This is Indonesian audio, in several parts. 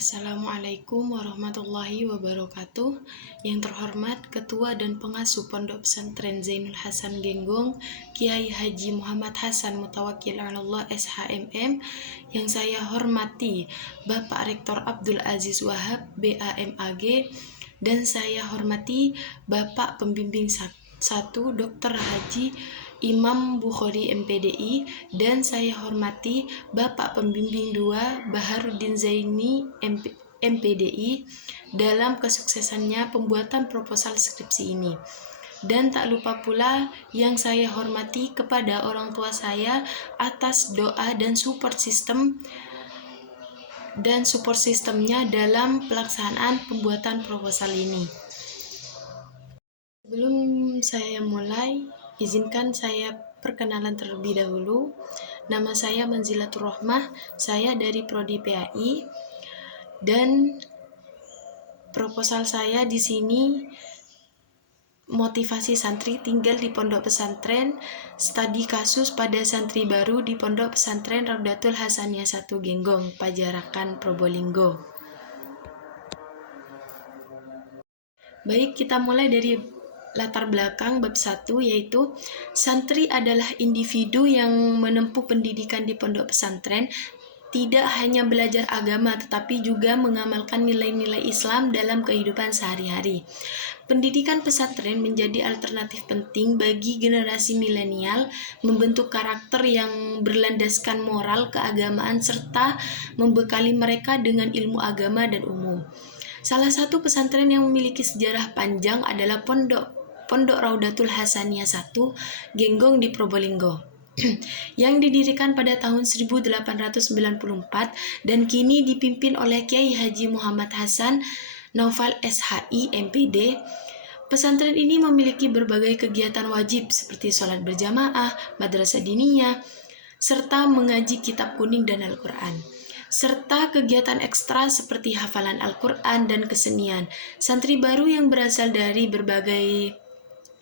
Assalamualaikum warahmatullahi wabarakatuh. Yang terhormat Ketua dan Pengasuh Pondok Pesantren Zainul Hasan Genggong, Kiai Haji Muhammad Hasan Mutawakil Allah SHMM. Yang saya hormati Bapak Rektor Abdul Aziz Wahab BAMAG, dan saya hormati Bapak Pembimbing 1 Dr. Haji Imam Bukhari MPDI, dan saya hormati Bapak Pembimbing 2 Baharudin Zaini MPDI dalam kesuksesannya pembuatan proposal skripsi ini. Dan tak lupa pula yang saya hormati kepada orang tua saya atas doa dan support sistemnya dalam pelaksanaan pembuatan proposal ini. Sebelum saya mulai, izinkan saya perkenalan terlebih dahulu. Nama saya Manzilatur Rohmah, saya dari Prodi PAI, dan proposal saya di sini motivasi santri tinggal di pondok pesantren, studi kasus pada santri baru di pondok pesantren Raudatul Hasaniyah 1 Genggong, Pajarakan, Probolinggo. Baik, kita mulai dari latar belakang bab 1, yaitu santri adalah individu yang menempuh pendidikan di pondok pesantren, tidak hanya belajar agama tetapi juga mengamalkan nilai-nilai Islam dalam kehidupan sehari-hari. Pendidikan pesantren menjadi alternatif penting bagi generasi milenial, membentuk karakter yang berlandaskan moral keagamaan serta membekali mereka dengan ilmu agama dan umum. Salah satu pesantren yang memiliki sejarah panjang adalah Pondok Raudatul Hasaniyah 1 Genggong di Probolinggo yang didirikan pada tahun 1894 dan kini dipimpin oleh Kiai Haji Muhammad Hasan Naufal SHI MPD. Pesantren ini memiliki berbagai kegiatan wajib seperti sholat berjamaah, madrasah diniyah, serta mengaji kitab kuning dan Al-Quran, serta kegiatan ekstra seperti hafalan Al-Quran dan kesenian. Santri baru yang berasal dari berbagai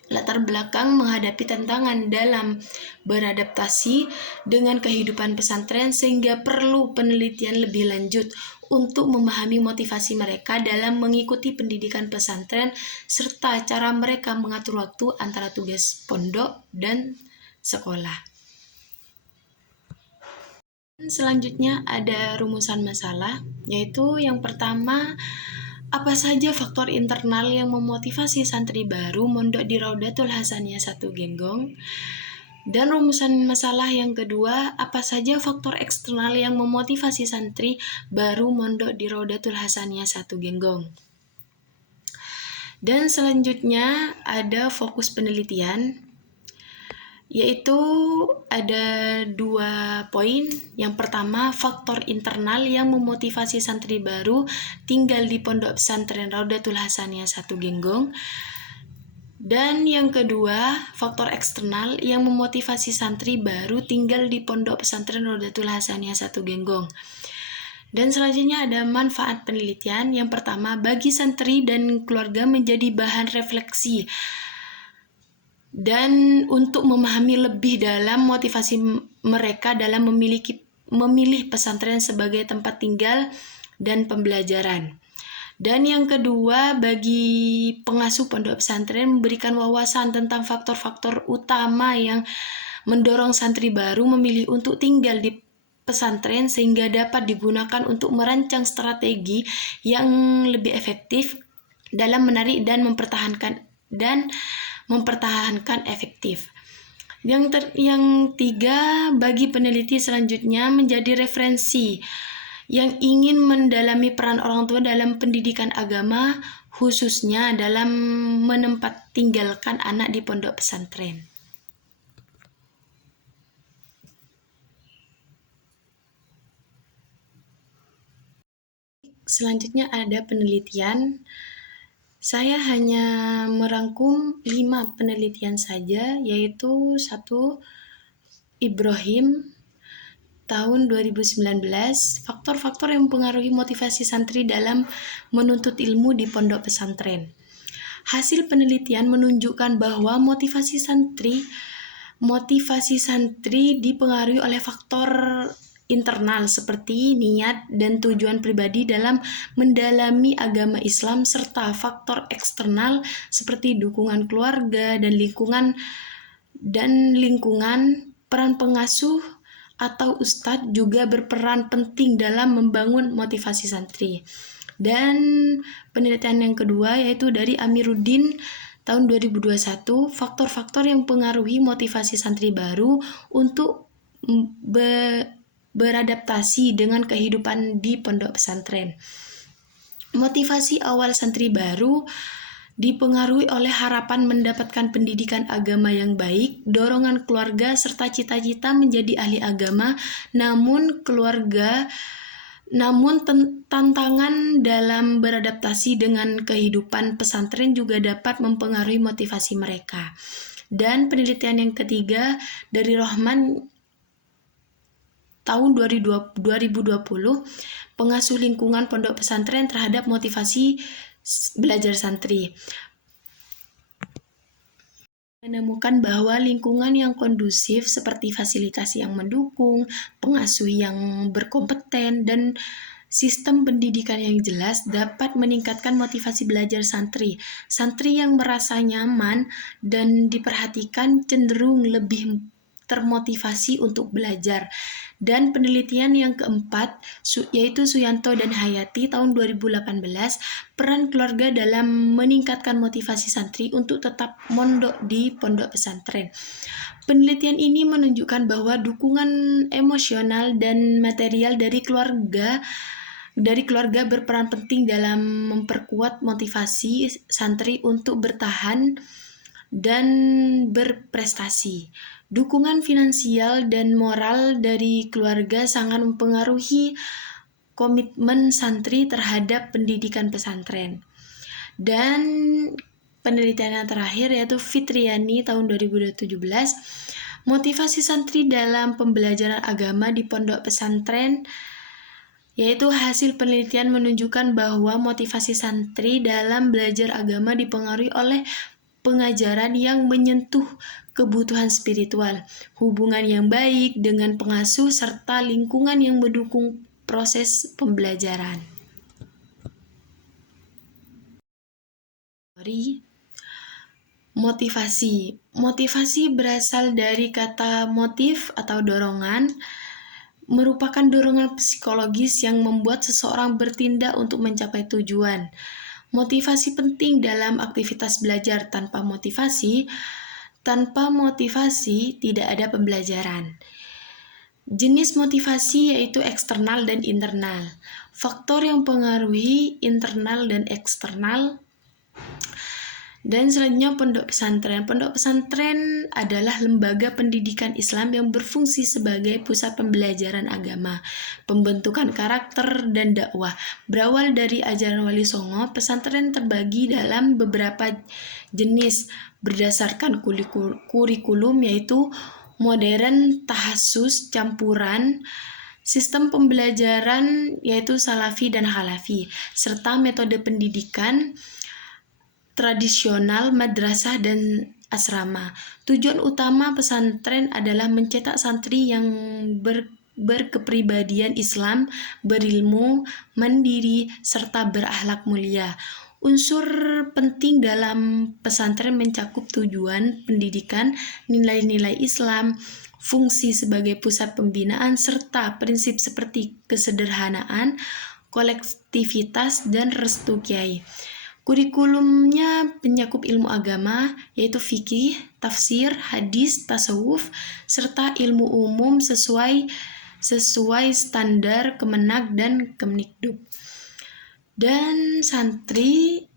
latar belakang menghadapi tantangan dalam beradaptasi dengan kehidupan pesantren, sehingga perlu penelitian lebih lanjut untuk memahami motivasi mereka dalam mengikuti pendidikan pesantren serta cara mereka mengatur waktu antara tugas pondok dan sekolah. Selanjutnya ada rumusan masalah, yaitu yang pertama, apa saja faktor internal yang memotivasi santri baru mondok di Raudatul Hasaniyah 1 Genggong? Dan rumusan masalah yang kedua, apa saja faktor eksternal yang memotivasi santri baru mondok di Raudatul Hasaniyah 1 Genggong? Dan selanjutnya ada fokus penelitian, yaitu ada 2 poin. Yang pertama, faktor internal yang memotivasi santri baru tinggal di pondok pesantren Raudatul Hasaniyah 1 Genggong. Dan yang kedua, faktor eksternal yang memotivasi santri baru tinggal di pondok pesantren Raudatul Hasaniyah 1 Genggong. Dan selanjutnya ada manfaat penelitian. Yang pertama, bagi santri dan keluarga menjadi bahan refleksi dan untuk memahami lebih dalam motivasi mereka dalam memilih pesantren sebagai tempat tinggal dan pembelajaran. Dan yang kedua, bagi pengasuh pondok pesantren memberikan wawasan tentang faktor-faktor utama yang mendorong santri baru memilih untuk tinggal di pesantren sehingga dapat digunakan untuk merancang strategi yang lebih efektif dalam menarik dan mempertahankan efektif. Yang tiga, bagi peneliti selanjutnya menjadi referensi yang ingin mendalami peran orang tua dalam pendidikan agama, khususnya dalam menempat tinggalkan anak di pondok pesantren. Selanjutnya ada penelitian. Saya hanya merangkum 5 penelitian saja, yaitu 1. Ibrahim tahun 2019, faktor-faktor yang mempengaruhi motivasi santri dalam menuntut ilmu di pondok pesantren. Hasil penelitian menunjukkan bahwa motivasi santri dipengaruhi oleh faktor internal seperti niat dan tujuan pribadi dalam mendalami agama Islam, serta faktor eksternal seperti dukungan keluarga dan lingkungan. Peran pengasuh atau ustadz juga berperan penting dalam membangun motivasi santri. Dan penelitian yang kedua yaitu dari Amiruddin tahun 2021, faktor-faktor yang mempengaruhi motivasi santri baru untuk beradaptasi dengan kehidupan di pondok pesantren. Motivasi awal santri baru dipengaruhi oleh harapan mendapatkan pendidikan agama yang baik, dorongan keluarga, serta cita-cita menjadi ahli agama. Namun tantangan dalam beradaptasi dengan kehidupan pesantren juga dapat mempengaruhi motivasi mereka. Dan penelitian yang ketiga dari Rohman tahun 2020, pengasuh lingkungan pondok pesantren terhadap motivasi belajar santri, menemukan bahwa lingkungan yang kondusif seperti fasilitas yang mendukung, pengasuh yang berkompeten, dan sistem pendidikan yang jelas dapat meningkatkan motivasi belajar santri. Santri yang merasa nyaman dan diperhatikan cenderung lebih termotivasi untuk belajar. Dan penelitian yang keempat yaitu Suyanto dan Hayati tahun 2018, peran keluarga dalam meningkatkan motivasi santri untuk tetap mondok di pondok pesantren. Penelitian ini menunjukkan bahwa dukungan emosional dan material dari keluarga berperan penting dalam memperkuat motivasi santri untuk bertahan dan berprestasi. Dukungan finansial dan moral dari keluarga sangat mempengaruhi komitmen santri terhadap pendidikan pesantren. Dan penelitian yang terakhir yaitu Fitriani tahun 2017, motivasi santri dalam pembelajaran agama di pondok pesantren, yaitu hasil penelitian menunjukkan bahwa motivasi santri dalam belajar agama dipengaruhi oleh pengajaran yang menyentuh kebutuhan spiritual, hubungan yang baik dengan pengasuh, serta lingkungan yang mendukung proses pembelajaran. Motivasi berasal dari kata motif atau dorongan, merupakan dorongan psikologis yang membuat seseorang bertindak untuk mencapai tujuan. Motivasi penting dalam aktivitas belajar. Tanpa motivasi tidak ada pembelajaran. Jenis motivasi yaitu eksternal dan internal. Faktor yang mempengaruhi internal dan eksternal. Dan selanjutnya pondok pesantren. Pondok pesantren adalah lembaga pendidikan Islam yang berfungsi sebagai pusat pembelajaran agama, pembentukan karakter, dan dakwah. Berawal dari ajaran Wali Songo, pesantren terbagi dalam beberapa jenis berdasarkan kurikulum yaitu modern, tahasus, campuran, sistem pembelajaran yaitu salafi dan halafi, serta metode pendidikan tradisional, madrasah, dan asrama. Tujuan utama pesantren adalah mencetak santri yang berkepribadian Islam, berilmu, mandiri, serta berakhlak mulia. Unsur penting dalam pesantren mencakup tujuan pendidikan, nilai-nilai Islam, fungsi sebagai pusat pembinaan, serta prinsip seperti kesederhanaan, kolektivitas, dan restu kiai. Kurikulumnya mencakup ilmu agama, yaitu fikih, tafsir, hadis, tasawuf, serta ilmu umum sesuai standar Kemenag dan Kemnikduk. Dan santri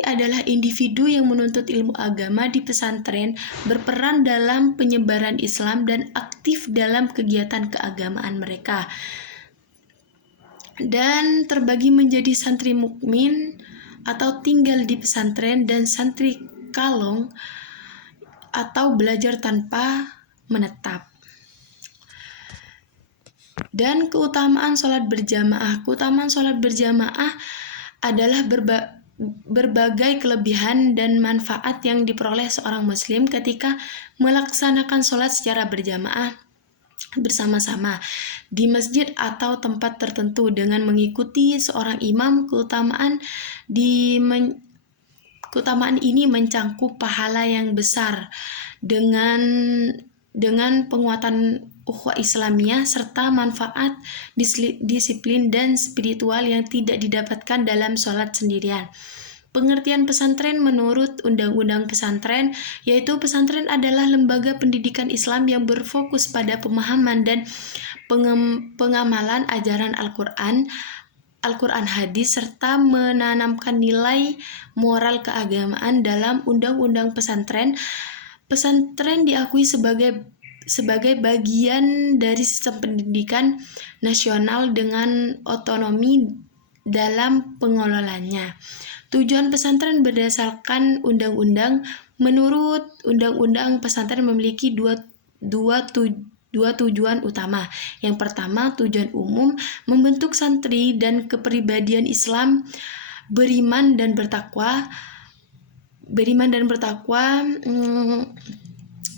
adalah individu yang menuntut ilmu agama di pesantren, berperan dalam penyebaran Islam dan aktif dalam kegiatan keagamaan mereka. Dan terbagi menjadi santri mukmin atau tinggal di pesantren dan santri kalong atau belajar tanpa menetap. Dan keutamaan sholat berjamaah. Keutamaan sholat berjamaah adalah berbagai kelebihan dan manfaat yang diperoleh seorang muslim ketika melaksanakan sholat secara berjamaah. bersama-sama di masjid atau tempat tertentu dengan mengikuti seorang imam. Keutamaan ini mencangkup pahala yang besar dengan penguatan ukhuwah Islamiyah serta manfaat disiplin dan spiritual yang tidak didapatkan dalam sholat sendirian. Pengertian pesantren menurut Undang-Undang Pesantren, yaitu pesantren adalah lembaga pendidikan Islam yang berfokus pada pemahaman dan pengamalan ajaran Al-Quran hadis serta menanamkan nilai moral keagamaan. Dalam Undang-Undang Pesantren, pesantren diakui sebagai bagian dari sistem pendidikan nasional dengan otonomi dalam pengelolaannya. Tujuan pesantren berdasarkan undang-undang. Menurut Undang-Undang Pesantren memiliki dua tujuan utama. Yang pertama, tujuan umum, membentuk santri dan kepribadian Islam beriman dan bertakwa,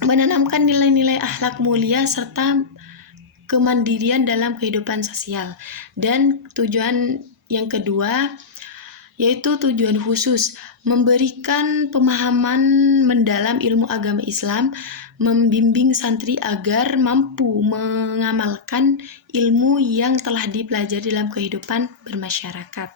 menanamkan nilai-nilai akhlak mulia serta kemandirian dalam kehidupan sosial. Dan tujuan yang kedua yaitu tujuan khusus, memberikan pemahaman mendalam ilmu agama Islam, membimbing santri agar mampu mengamalkan ilmu yang telah dipelajari dalam kehidupan bermasyarakat.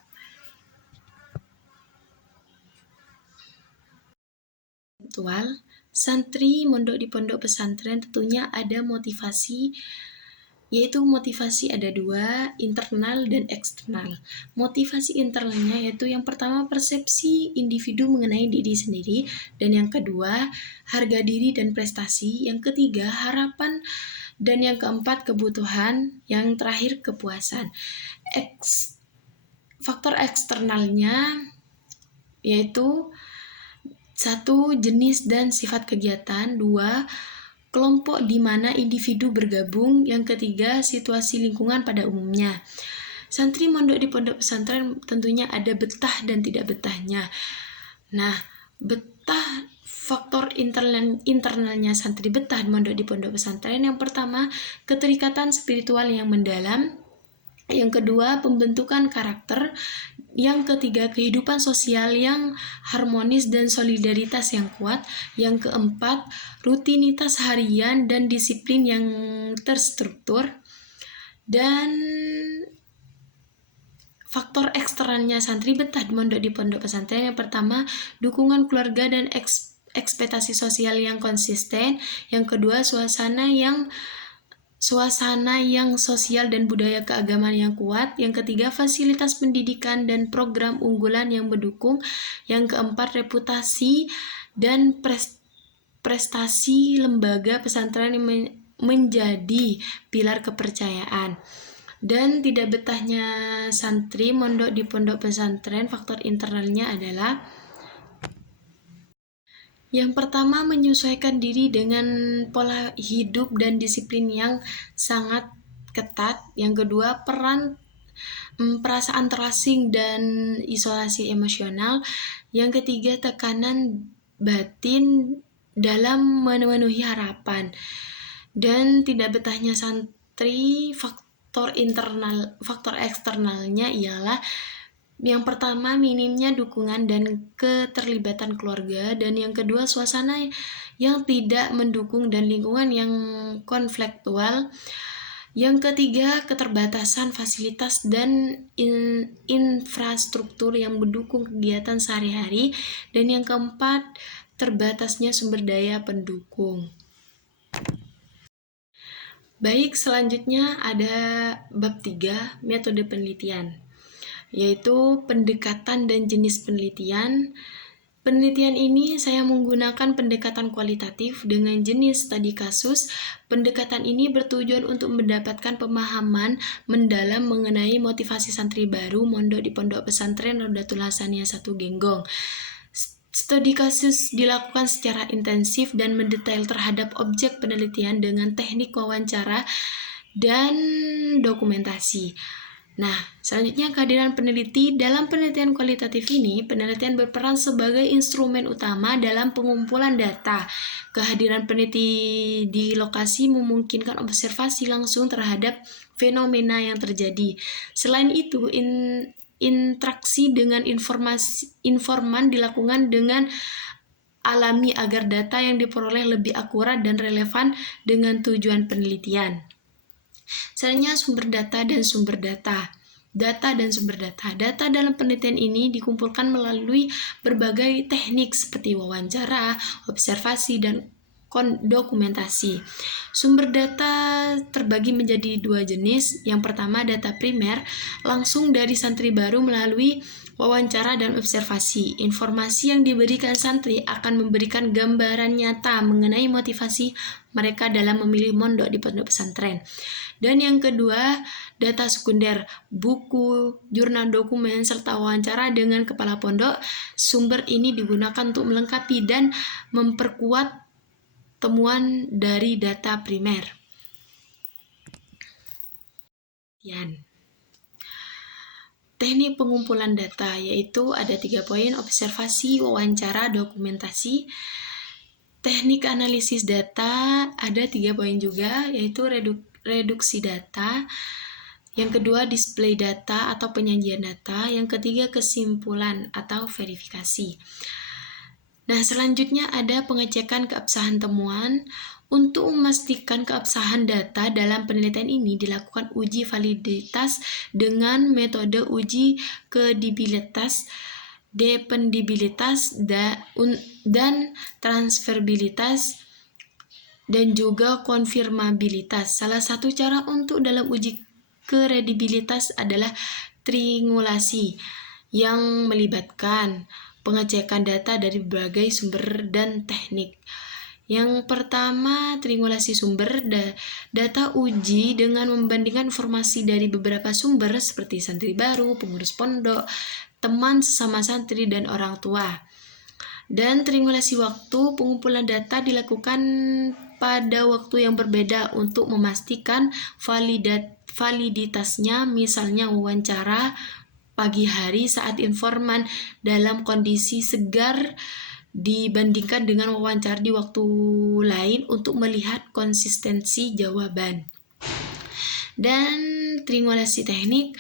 Santri mondok di pondok pesantren tentunya ada motivasi, yaitu motivasi ada dua, internal dan eksternal. Motivasi internalnya yaitu yang pertama persepsi individu mengenai diri sendiri, dan yang kedua harga diri dan prestasi, yang ketiga harapan, dan yang keempat kebutuhan, yang terakhir kepuasan. Faktor eksternalnya yaitu 1. Jenis dan sifat kegiatan, 2. Kelompok di mana individu bergabung, yang ketiga situasi lingkungan pada umumnya. Santri mondok di pondok pesantren tentunya ada betah dan tidak betahnya. Nah, betah, faktor internalnya santri betah mondok di pondok pesantren, yang pertama keterikatan spiritual yang mendalam, yang kedua pembentukan karakter, yang ketiga kehidupan sosial yang harmonis dan solidaritas yang kuat, yang keempat rutinitas harian dan disiplin yang terstruktur. Dan faktor eksternalnya santri betah mondok di pondok pesantren, yang pertama dukungan keluarga dan ekspektasi sosial yang konsisten, yang kedua suasana yang sosial dan budaya keagamaan yang kuat, yang ketiga fasilitas pendidikan dan program unggulan yang mendukung, yang keempat reputasi dan prestasi lembaga pesantren yang menjadi pilar kepercayaan. Dan tidak betahnya santri mondok di pondok pesantren, faktor internalnya adalah yang pertama menyesuaikan diri dengan pola hidup dan disiplin yang sangat ketat, yang kedua perasaan terasing dan isolasi emosional, yang ketiga tekanan batin dalam memenuhi harapan. Dan tidak betahnya santri, faktor eksternalnya ialah yang pertama minimnya dukungan dan keterlibatan keluarga, dan yang kedua suasana yang tidak mendukung dan lingkungan yang konfliktual, yang ketiga keterbatasan fasilitas dan infrastruktur yang mendukung kegiatan sehari-hari, dan yang keempat terbatasnya sumber daya pendukung. Baik, selanjutnya ada bab 3, metode penelitian, yaitu pendekatan dan jenis penelitian. Penelitian ini saya menggunakan pendekatan kualitatif dengan jenis studi kasus. Pendekatan ini bertujuan untuk mendapatkan pemahaman mendalam mengenai motivasi santri baru mondok di pondok pesantren Rodatul Hasaniyah 1 Genggong. Studi kasus dilakukan secara intensif dan mendetail terhadap objek penelitian dengan teknik wawancara dan dokumentasi. Nah, selanjutnya kehadiran peneliti. Dalam penelitian kualitatif ini, penelitian berperan sebagai instrumen utama dalam pengumpulan data. Kehadiran peneliti di lokasi memungkinkan observasi langsung terhadap fenomena yang terjadi. Selain itu, interaksi dengan informan dilakukan dengan alami agar data yang diperoleh lebih akurat dan relevan dengan tujuan penelitian. Selanjutnya sumber data dan sumber data. Data dan sumber data. Data dalam penelitian ini dikumpulkan melalui berbagai teknik seperti wawancara, observasi, dan dokumentasi. Sumber data terbagi menjadi dua jenis. Yang pertama data primer, langsung dari santri baru melalui wawancara dan observasi. Informasi yang diberikan santri akan memberikan gambaran nyata mengenai motivasi mereka dalam memilih mondok di pondok pesantren. Dan yang kedua, data sekunder, buku, jurnal dokumen, serta wawancara dengan kepala pondok. Sumber ini digunakan untuk melengkapi dan memperkuat temuan dari data primer. Teknik pengumpulan data yaitu ada 3 poin: observasi, wawancara, dokumentasi. Teknik analisis data ada 3 poin juga, yaitu reduksi data. Yang kedua, display data atau penyajian data. Yang ketiga, kesimpulan atau verifikasi. Nah, selanjutnya ada pengecekan keabsahan temuan. Untuk memastikan keabsahan data dalam penelitian ini dilakukan uji validitas dengan metode uji kredibilitas, dependibilitas, dan transferabilitas, dan juga konfirmabilitas. Salah satu cara untuk dalam uji kredibilitas adalah triangulasi yang melibatkan pengecekan data dari berbagai sumber dan teknik. Yang pertama, triangulasi sumber. Data uji dengan membandingkan informasi dari beberapa sumber seperti santri baru, pengurus pondok, teman sesama santri, dan orang tua. Dan triangulasi waktu, pengumpulan data dilakukan pada waktu yang berbeda untuk memastikan validitasnya, misalnya wawancara pagi hari saat informan dalam kondisi segar dibandingkan dengan wawancara di waktu lain untuk melihat konsistensi jawaban. Dan triangulasi teknik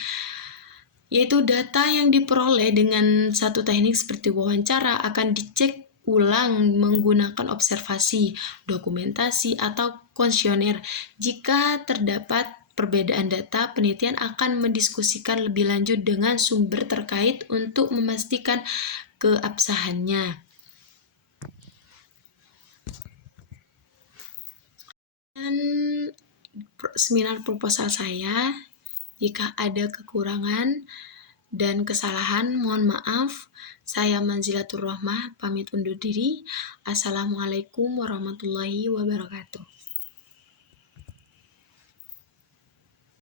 yaitu data yang diperoleh dengan satu teknik seperti wawancara akan dicek ulang menggunakan observasi, dokumentasi, atau kuesioner. Jika terdapat perbedaan data, penelitian akan mendiskusikan lebih lanjut dengan sumber terkait untuk memastikan keabsahannya. Dan seminar proposal saya, jika ada kekurangan dan kesalahan, mohon maaf. Saya Manzilatur Rahmah, pamit undur diri. Assalamualaikum warahmatullahi wabarakatuh.